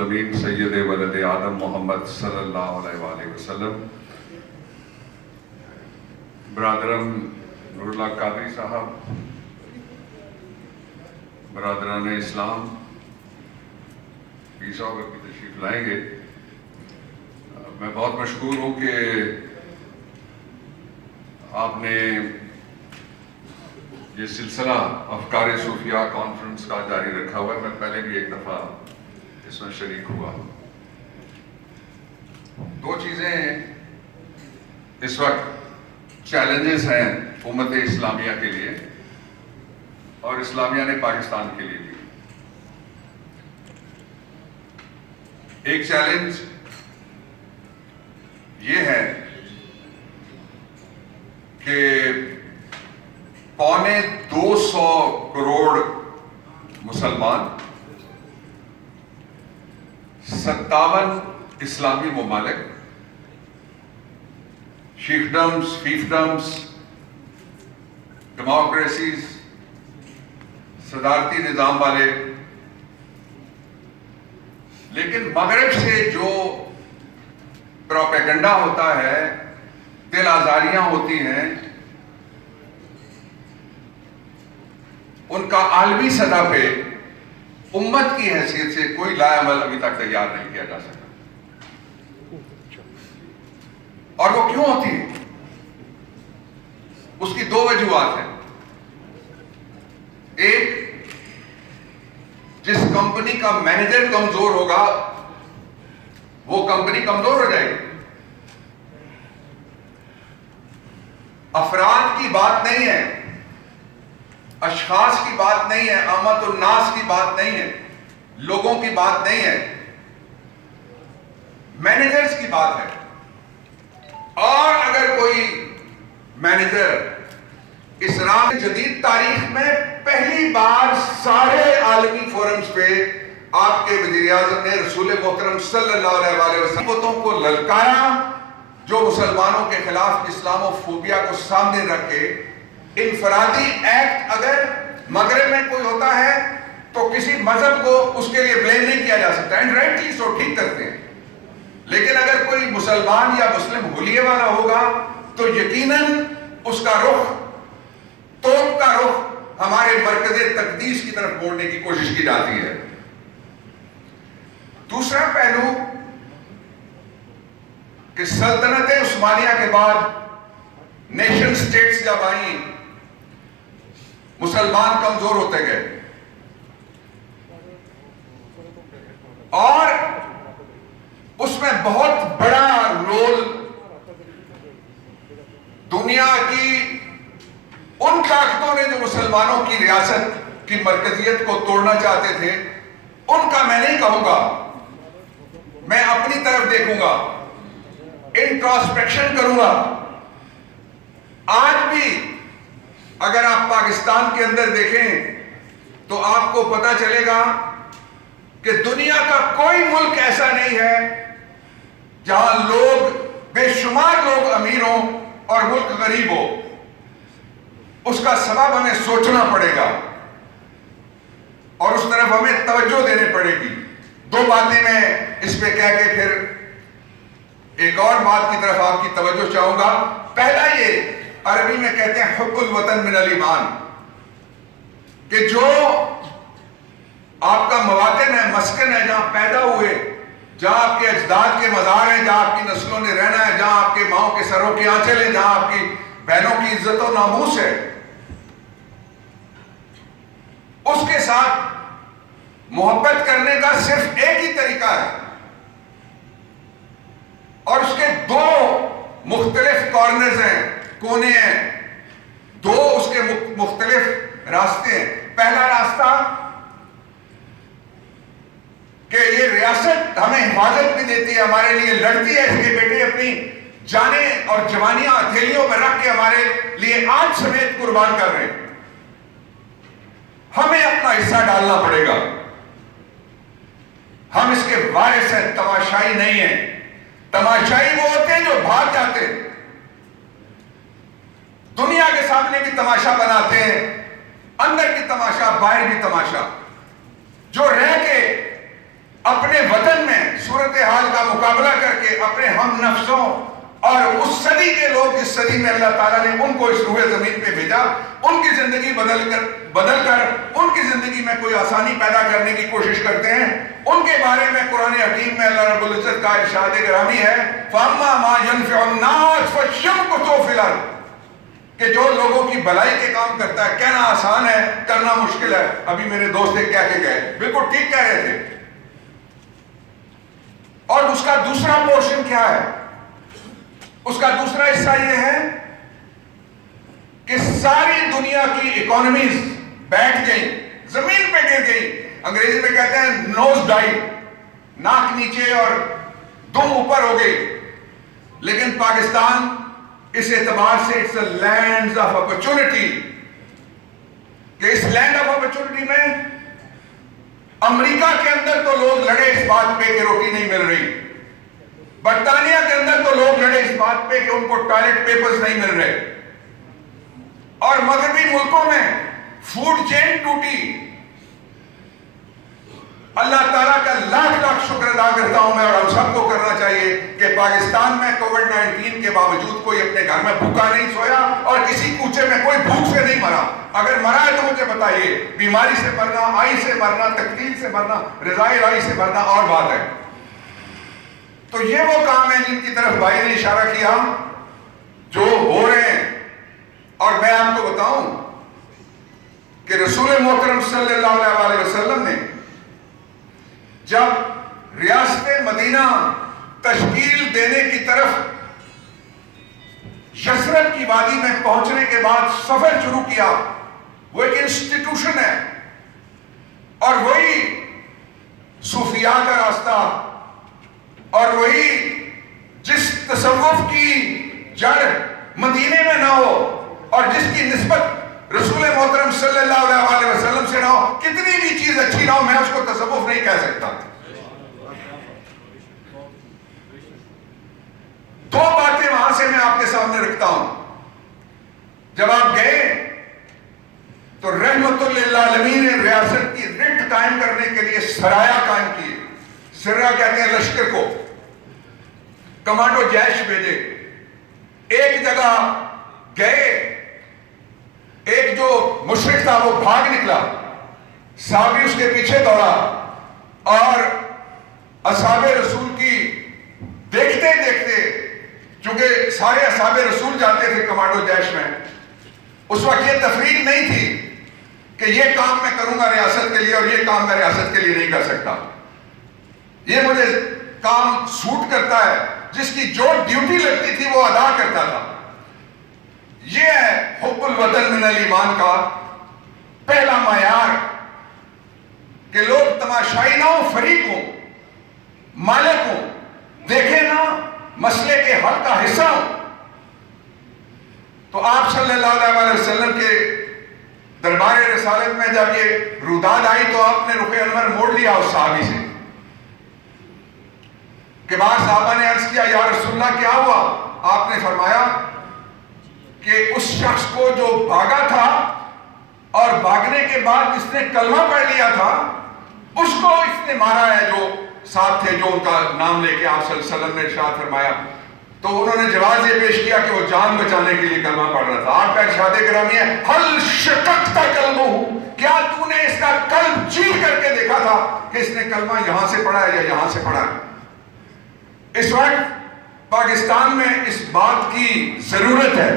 الامین سید ولد آدم محمد صلی اللہ علیہ وآلہ وسلم، برادرم نور اللہ قادری صاحب، برادران اسلام، پیر صاحب کی تشریف لائیں گے۔ میں بہت مشکور ہوں کہ آپ نے یہ سلسلہ افکار صوفیہ کانفرنس کا جاری رکھا ہوا ہے۔ میں پہلے بھی ایک دفعہ اس میں شریک ہوا۔ دو چیزیں اس وقت چیلنجز ہیں امت اسلامیہ کے لیے اور اسلامیہ نے پاکستان کے لیے بھی۔ ایک چیلنج یہ ہے کہ 250 کروڑ مسلمان 57 اسلامی ممالک، شیخڈمز، فیفڈمز، ڈیموکریسیز، صدارتی نظام والے، لیکن مغرب سے جو پروپیگنڈا ہوتا ہے، دل آزاریاں ہوتی ہیں، ان کا عالمی سطح پہ امت کی حیثیت سے کوئی لائے عمل ابھی تک تیار نہیں کیا جا سکا۔ اور وہ کیوں ہوتی ہے؟ اس کی دو وجوہات ہیں۔ ایک، جس کمپنی کا مینیجر کمزور ہوگا وہ کمپنی کمزور ہو جائے گی۔ افراد کی بات نہیں ہے، اشخاص کی بات نہیں ہے، عامت الناس کی بات نہیں ہے، لوگوں کی بات نہیں ہے، مینیجرز کی بات ہے۔ اور اگر کوئی مینیجر اس راہ جدید تاریخ میں پہلی بار سارے عالمی فورمز پہ آپ کے وزیر اعظم نے رسول محترم صلی اللہ علیہ وآلہ وسلم بتوں کو للکارا، جو مسلمانوں کے خلاف اسلام و فوبیا کو سامنے رکھ کے انفرادی ایکٹ اگر مغرب میں کوئی ہوتا ہے تو کسی مذہب کو اس کے لیے بلیم نہیں کیا جا سکتا، انڈائریکٹلی سو ٹھیک کرتے ہیں۔ لیکن اگر کوئی مسلمان یا مسلم حلیے والا ہوگا تو یقیناً اس کا رخ، توپ کا رخ ہمارے مرکز تقدیس کی طرف موڑنے کی کوشش کی جاتی ہے۔ دوسرا پہلو کہ سلطنت عثمانیہ کے بعد نیشن سٹیٹس جب آئیں، مسلمان کمزور ہوتے گئے اور اس میں بہت بڑا رول دنیا کی ان طاقتوں نے جو مسلمانوں کی ریاست کی مرکزیت کو توڑنا چاہتے تھے، ان کا میں نہیں کہوں گا، میں اپنی طرف دیکھوں گا، انٹراسپیکشن کروں گا۔ آج بھی اگر آپ پاکستان کے اندر دیکھیں تو آپ کو پتا چلے گا کہ دنیا کا کوئی ملک ایسا نہیں ہے جہاں لوگ، بے شمار لوگ امیر ہوں اور ملک غریب ہو۔ اس کا سبب ہمیں سوچنا پڑے گا اور اس طرف ہمیں توجہ دینے پڑے گی۔ دو باتیں میں اس پہ کہہ کے پھر ایک اور بات کی طرف آپ کی توجہ چاہوں گا۔ پہلا یہ، عربی میں کہتے ہیں حب الوطن من الایمان، کہ جو آپ کا مواطن ہے، مسکن ہے، جہاں پیدا ہوئے، جہاں آپ کے اجداد کے مزار ہیں، جہاں آپ کی نسلوں نے رہنا ہے، جہاں آپ کے ماؤں کے سروں کی آنچل ہیں، جہاں آپ کی بہنوں کی عزت و ناموس ہے، اس کے ساتھ محبت کرنے کا صرف ایک ہی طریقہ ہے اور اس کے دو مختلف کارنرز ہیں، کونے ہیں، دو اس کے مختلف راستے ہیں۔ پہلا راستہ کہ یہ ریاست ہمیں حفاظت بھی دیتی ہے، ہمارے لیے لڑتی ہے، اس کے بیٹے اپنی جانیں اور جوانیاں ہتھیلیوں پر رکھ کے ہمارے لیے آج سمیت قربان کر رہے ہیں، ہمیں اپنا حصہ ڈالنا پڑے گا۔ ہم اس کے وارث ہیں، تماشائی نہیں ہیں۔ تماشائی وہ ہوتے ہیں جو بھاگ جاتے ہیں، دنیا کے سامنے بھی تماشا بناتے ہیں، اندر بھی تماشا، باہر بھی تماشا، جو رہ کے اپنے وطن صورتحال کا مقابلہ کر کے اپنے ہم نفسوں اور اس صدی کے لوگ جس صدی میں اللہ تعالیٰ نے ان کو اس روح زمین پہ بھیجا، ان کی زندگی بدل کر ان کی زندگی میں کوئی آسانی پیدا کرنے کی کوشش کرتے ہیں، ان کے بارے میں قرآن حکیم میں اللہ رب العزت کا ارشاد گرامی ہے فَأَمَّا مَا يَنْفِعُ النَّاسَ فَالشَّمْكُ فِي الْأَرْضِ، کہ جو لوگوں کی بھلائی کے کام کرتا ہے، کہنا آسان ہے کرنا مشکل ہے۔ ابھی میرے دوست ایک کہہ کے گئے، بالکل ٹھیک کہہ رہے تھے۔ اور اس کا دوسرا پورشن کیا ہے؟ اس کا دوسرا حصہ یہ ہے کہ ساری دنیا کی اکانومیز بیٹھ گئی، زمین پہ گر گئی، انگریزی میں کہتے ہیں نوز ڈائی، ناک نیچے اور دم اوپر ہو گئی۔ لیکن پاکستان اس اعتبار سے it's a land of opportunity, کہ اس لینڈ آف اپرچونٹی میں امریکہ کے اندر تو لوگ لڑے اس بات پہ کہ روٹی نہیں مل رہی، برطانیہ کے اندر تو لوگ لڑے اس بات پہ کہ ان کو ٹوائلٹ پیپرز نہیں مل رہے، اور مغربی ملکوں میں فوڈ چین ٹوٹی۔ اللہ تعالیٰ کا لاکھ لاکھ شکر ادا کرتا ہوں میں، اور ہم سب کو کرنا چاہیے کہ پاکستان میں کووڈ-19 کے باوجود کوئی اپنے گھر میں بھوکا نہیں سویا اور کسی کوچے میں کوئی بھوک سے نہیں مرا۔ اگر مرا ہے تو مجھے بتائیے، بیماری سے مرنا، آئی سے مرنا، تکلیف سے مرنا، رضائے الہی سے مرنا اور بات ہے۔ تو یہ وہ کام ہے جن کی طرف بھائی نے اشارہ کیا جو ہو رہے ہیں۔ اور میں آپ کو بتاؤں کہ رسول محترم صلی اللہ علیہ وسلم نے جب ریاست مدینہ تشکیل دینے کی طرف یثرب کی وادی میں پہنچنے کے بعد سفر شروع کیا، وہ ایک انسٹیٹیوشن ہے، اور وہی صوفیاء کا راستہ، اور وہی جس تصوف کی جڑ مدینے میں نہ ہو اور جس کی نسبت رسول محترم صلی اللہ علیہ وسلم سے نہ ہو، کتنی بھی چیز اچھی نہ ہو، میں اس کو تصوف نہیں کہہ سکتا۔ دو باتیں وہاں سے میں آپ کے سامنے رکھتا ہوں۔ جب آپ گئے تو رحمت للعالمین نے ریاست کی رٹ قائم کرنے کے لیے سرایہ قائم کی، سرہ کہتے ہیں لشکر کو، کمانڈو جیش بھیجے۔ ایک جگہ گئے، ایک جو مشرک تھا وہ بھاگ نکلا، صحابی اس کے پیچھے دوڑا، اور اصحاب رسول کی دیکھتے دیکھتے، چونکہ سارے اصحاب رسول جاتے تھے کمانڈو جیش میں، اس وقت یہ تفریق نہیں تھی کہ یہ کام میں کروں گا ریاست کے لیے اور یہ کام میں ریاست کے لیے نہیں کر سکتا، یہ مجھے کام سوٹ کرتا ہے، جس کی جو ڈیوٹی لگتی تھی وہ ادا کرتا تھا۔ یہ ہے حب الوطن من الایمان کا پہلا معیار، کہ لوگ تماشائی نہ ہوں، فریق ہوں، مالک ہوں، دیکھیں نہ، مسئلے کے حل کا حصہ ہوں۔ تو آپ صلی اللہ علیہ وسلم کے دربار رسالت میں جب یہ روداد آئی تو آپ نے رخ انور موڑ لیا اس صحابی سے، کہ بعض صحابہ نے عرض کیا یا رسول اللہ کیا ہوا؟ آپ نے فرمایا کہ اس شخص کو جو بھاگا تھا اور بھاگنے کے بعد جس نے کلمہ پڑھ لیا تھا، اس کو اس نے مارا ہے، جو ساتھ تھے، جو ان کا نام لے کے آپ صلی اللہ علیہ وسلم نے ارشاد فرمایا۔ تو انہوں نے جواز یہ پیش کیا کہ وہ جان بچانے کے لیے کلمہ پڑھ رہا تھا۔ آپ کا ارشاد گرامی ہے ہل شققت قلبہ، کیا تو نے اس کا قلب چیر کر کے دیکھا تھا کہ اس نے کلمہ یہاں سے پڑھا ہے یا یہاں سے پڑھا ہے؟ اس وقت پاکستان میں اس بات کی ضرورت ہے،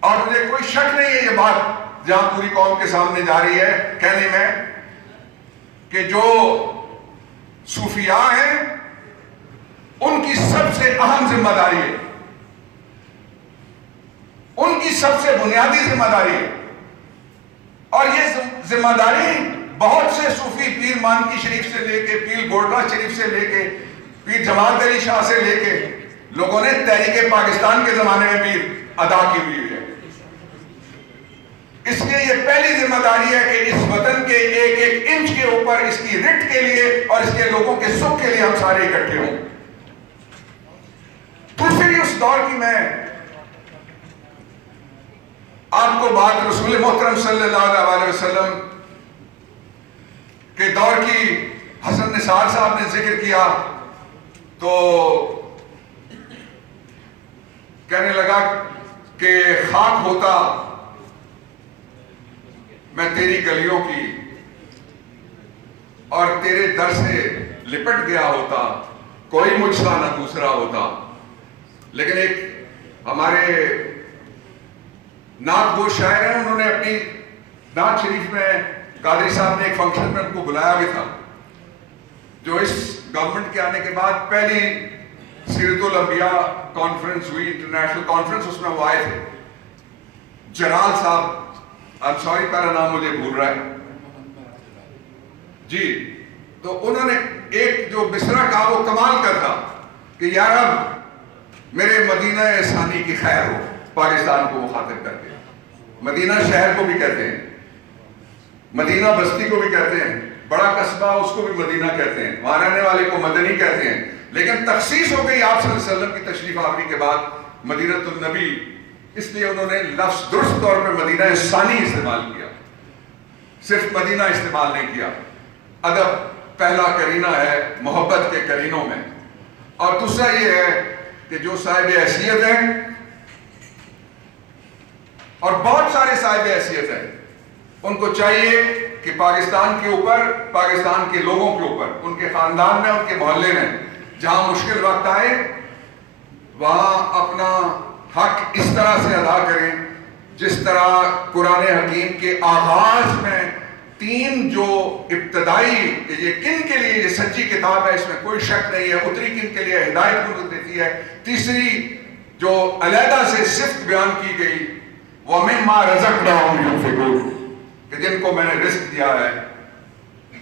اور مجھے کوئی شک نہیں ہے یہ بات جہاں پوری قوم کے سامنے جا رہی ہے کہنے میں، کہ جو صوفیاء ہیں ان کی سب سے اہم ذمہ داری ہے، ان کی سب سے بنیادی ذمہ داری ہے، اور یہ ذمہ داری بہت سے صوفی پیر مانکی شریف سے لے کے، پیر گولڈا شریف سے لے کے، پیر جماعت علی شاہ سے لے کے لوگوں نے تحریک پاکستان کے زمانے میں بھی ادا کی ہوئی ہے۔ اس لیے یہ پہلی ذمہ داری ہے کہ اس وطن کے ایک ایک انچ کے اوپر اس کی رٹ کے لیے اور اس کے لوگوں کے سکھ کے لیے ہم سارے اکٹھے ہوں۔ دوسری اس دور کی میں آپ کو بات رسول محترم صلی اللہ علیہ وسلم کے دور کی حسن نثار صاحب نے ذکر کیا تو کہنے لگا کہ خاک ہوتا میں تیری گلیوں کی اور تیرے در سے لپٹ گیا ہوتا، کوئی مجھ سا نہ دوسرا ہوتا. لیکن ایک ہمارے نعت گو شاعر ہیں، انہوں نے اپنی نعت شریف میں قادری صاحب نے ایک فنکشن میں ان کو بلایا بھی تھا، جو اس گورنمنٹ کے آنے کے بعد پہلی سیرت الانبیاء کانفرنس ہوئی، انٹرنیشنل کانفرنس، اس میں وہ آئے تھے. جلال صاحب، I'm sorry پہلا نام مجھے بھول رہا ہے جی. تو انہوں نے ایک جو مصرع کہا وہ کمال کا تھا کہ یا رب میرے مدینہ ثانی کی خیر ہو. پاکستان کو مخاطب کر کے، مدینہ شہر کو بھی کہتے ہیں، مدینہ بستی کو بھی کہتے ہیں، بڑا قصبہ اس کو بھی مدینہ کہتے ہیں، وہاں رہنے والے کو مدنی کہتے ہیں. لیکن تخصیص ہو گئی آپ صلی اللہ علیہ وسلم کی تشریف آوری کے بعد مدینہ النبی، اس لیے انہوں نے لفظ درست طور پہ مدینہ ثانی استعمال کیا، صرف مدینہ استعمال نہیں کیا. ادب پہلا کرینہ ہے محبت کے کرینوں میں. اور دوسرا یہ ہے کہ جو صاحب حیثیت ہیں، اور بہت سارے صاحب حیثیت ہیں، ان کو چاہیے کہ پاکستان کے اوپر، پاکستان کے لوگوں کے اوپر، ان کے خاندان میں، ان کے محلے میں جہاں مشکل وقت آئے وہاں اپنا حق اس طرح سے ادا کریں جس طرح قرآن حکیم کے آغاز میں 3 جو ابتدائی، کہ یہ کن کے لیے یہ سچی کتاب ہے، اس میں کوئی شک نہیں ہے، اتری کن کے لیے ہدایت کو دیتی ہے. تیسری جو علیحدہ سے صفت بیان کی گئی وَمِمَّا رَزَقْنَاهُمْ يُنْفِقُونَ، کہ جن کو میں نے رزق دیا ہے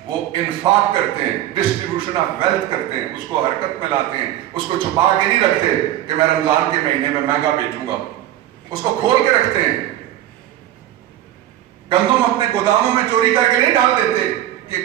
وہ انفاق کرتے ہیں، ڈسٹریبیوشن آف ویلتھ کرتے ہیں، اس کو حرکت میں لاتے ہیں، اس کو چھپا کے نہیں رکھتے کہ میں رمضان کے مہینے میں مہنگا بیچوں گا، اس کو کھول کے رکھتے ہیں. گندم اپنے گوداموں میں چوری کر کے نہیں ڈال دیتے،